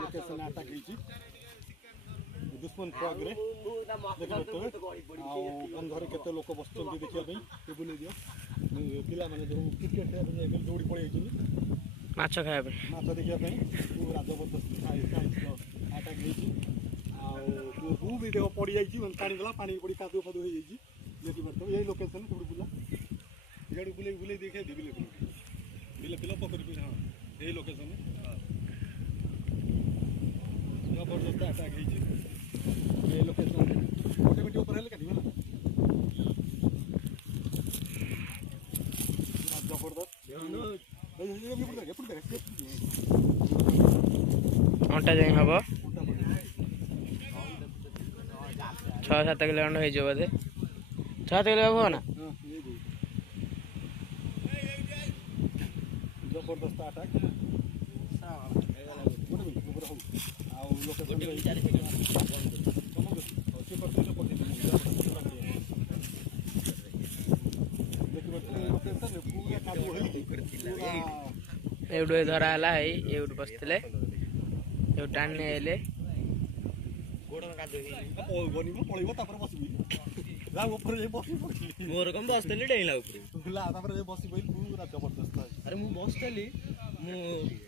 location attack दुश्मन truck रे बंधर केते लोक बसुँच देखा बुले दियो पिला मैंने जो क्रिकेट दौड़ी पड़े माछ खाया माछ देखा पूरा जबरदस्त अटैक भी देह पड़ जाए पानी गला पानी पड़ी कादुआ फादुआ हो जाए देखी पार्थ यही लोकेशन सब बुला इे बुले बुले देखा दी बिले बिले पिला पकड़ हाँ यही लोकेशन जबरदस्त अटैक ये लोकेशन गोटे मीटर ऊपर हेल्ले काटिबा ना जबरदस्त अंटा जाए हम 6-7 किलोमीटर हो बोधे 6-7 किलोमीटर हो ना जबरदस्त अटैक एवढे धरा है एवढे बसते टाणी आइले मोर कम बसली डेला बस पूरा जबरदस्त अरे मु बसली